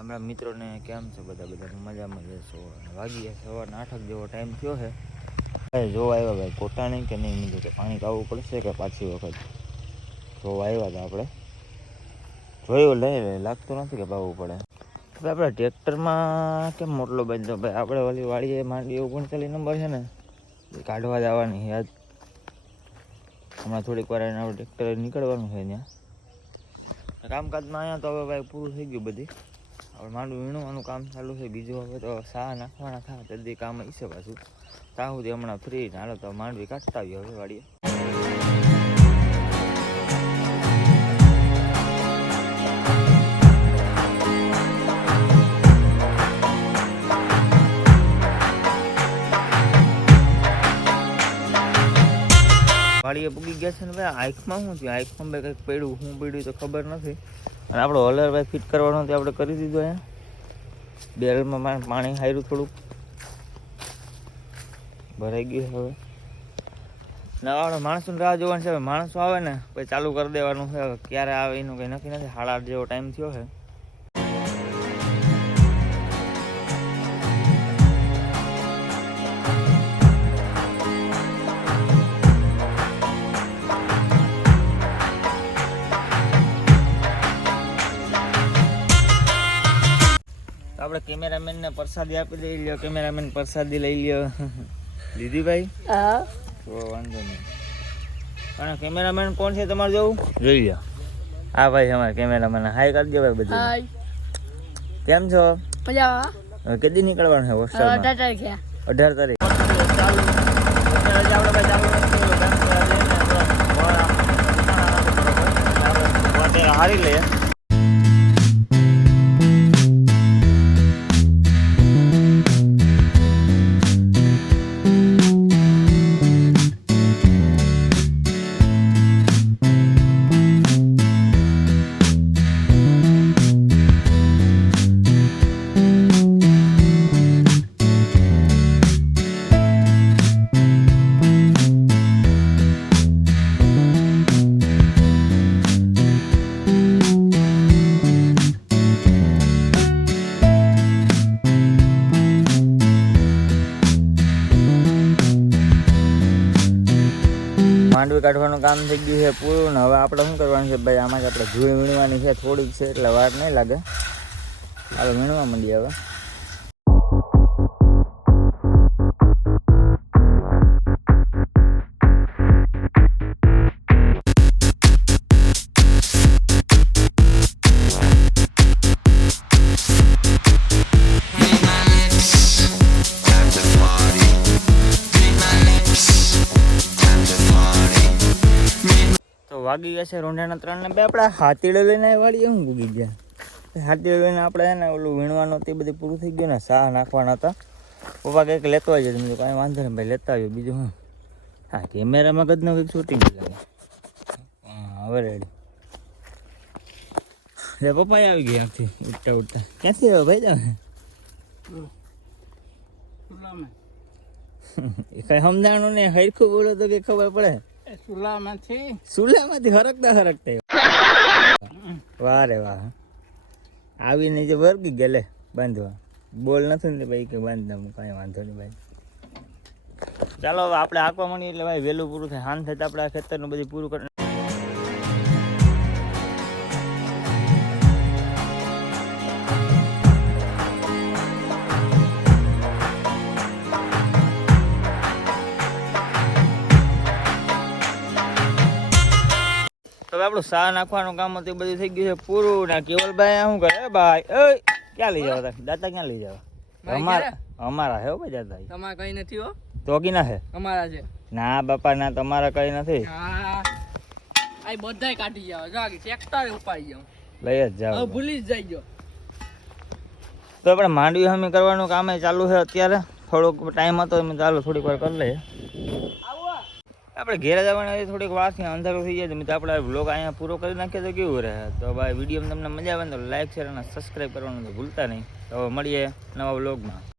આપણા મિત્રોને કેમ છે બધા મજામાં જશો. વાગી સવારના 8 જેવો ટાઈમ થયો છે. જોવા આવ્યા ભાઈ કોટા નહીં કે નહીં કીધું કે પાણી કાવું પડશે કે પાછી વખત જોવા આવ્યા હતા. આપણે જોયું લઈ લાગતું નથી કે પાવું પડે. આપણે ટ્રેક્ટરમાં કેમ મોટલો બાંધો ભાઈ, આપણે ઓલી વાડીએ માંડી 39 નંબર છે ને એ કાઢવા જવાની યાદ. હમણાં થોડીક વાર એને આપણે ટ્રેક્ટર નીકળવાનું છે ત્યાં કામકાજમાં. અહીંયા તો હવે ભાઈ પૂરું થઈ ગયું બધી. હવે માંડવું વીણવાનું કામ ચાલુ છે. બીજું હવે તો સા નાખવાના થાય તેથી કામ હશે પાછું. ત્યાં સુધી હમણાં ફ્રી હાલો તો માંડવી કાઢતા આવ્યો હવે વાડીએ. વાડીએ પૂગી ગયા છે ને ભાઈ. આંખમાં શું થયું, આંખમાં ભાઈ કંઈક પડ્યું, શું પડ્યું તો ખબર નથી. અને આપણો હોલર ભાઈ ફિટ કરવાનો તે આપણે કરી દીધો. અહીંયા બેરલમાં પાણી હાર્યું, થોડુંક ભરાઈ ગયું. હવે નવા માણસોને રાહ જોવાની છે. માણસો આવે ને પછી ચાલુ કરી દેવાનું છે. ક્યારે આવે એનું કંઈ નક્કી નથી. 8:30 જેવો ટાઈમ થયો છે. આપણે કેમેરામેનને પ્રસાદી આપી દઈ લ્યો. કેમેરામેન પ્રસાદી લઈ લ્યો. દીદી ભાઈ હા તો વાંધો નહીં. અને કેમેરામેન કોણ છે તમારે જોવું જોઈ લ્યો. હા ભાઈ અમારે કેમેરામેન. હાય કરી દો ભાઈ બધું. કેમ છો? મજામાં. કેદી નીકળવાનું છે હોસ્ટેલમાં? 18 તારીખ. હારી લે. માંડવી કાઢવાનું કામ થઈ ગયું છે પૂરું. ને હવે આપણે શું કરવાનું છે ભાઈ, આમાં જ આપણે ધૂળ વીણવાની છે. થોડીક છે એટલે વાર નહીં લાગે. આપણે વીણવા માંડીએ હવે. વાગી ગયા છે રોંઢાના 3 ને 2. આપણે હાથીડો લઈને વાળીએ શું ભૂગી ગયા. હાથીડો લઈને આપણે ને ઓલું વીણવાનું તે બધું પૂરું થઈ ગયું ને. સા નાખવાના હતા. પપ્પા કંઈક લેતો આવી જાય. કાંઈ વાંધો નહીં ભાઈ, લેતા આવ્યો. બીજું શું, હા કેમેરામાં કદનું કંઈક શૂટિંગ લાગે. હા હવે રેડી. એટલે પપ્પા આવી ગયા આખથી ઉઠતા ઉઠતા. ક્યાંથી આવ્યો ભાઈ તમે? એ કઈ સમજાણું નહીં. હરખું બોલો તો કઈ ખબર પડે. સુલામાંથી હરકતા વાહ રે વાહ. આવીને જે વર્ગી ગયા લે બાંધવા. બોલ નથી ને ભાઈ કે બાંધતા. કાંઈ વાંધો નહીં ભાઈ. ચાલો હવે આપણે આંકવા માંડીએ એટલે ભાઈ વહેલું પૂરું થાય. હાન થાય તો આપણે આ ખેતરનું બધું પૂરું કરી. તો આપણું સા નાખવાનું કામ હતું બધું થઈ ગયું છે પૂરું. ના કેવલભાઈ શું કરે ભાઈ? ક્યાં લઈ જાવ દાતા? ક્યાં લઈ જાવ? અમારા હે ભાઈ દાતા. તમારા કઈ નથી હો. તો કીના હે? અમારા છે. ના બાપા ના, તમારા કઈ નથી. આ બધાય કાઢી જાવ. જાગી ટ્રેક્ટર ઉપાડી જાવ. લઈ જ જાવ. ભૂલી જ જઈજો. તો આપણે માંડવી હમી કરવાનું કામ ચાલુ છે અત્યારે. થોડોક ટાઈમ હતો એમ ચાલો થોડીક વાર કરી લઈએ. આપણે ઘેરે જવાની થોડીક વાર થી અંધારું થઈ જાય તો આપણે વ્લોગ અહીંયા પૂરો કરી નાખીએ તો કેવું રહે. તો ભાઈ વિડીયો તમને મજા આવે ને તો લાઈક શેર અને સબસ્ક્રાઈબ કરવાનું તો ભૂલતા નહીં. તો મળીએ નવા વ્લોગમાં.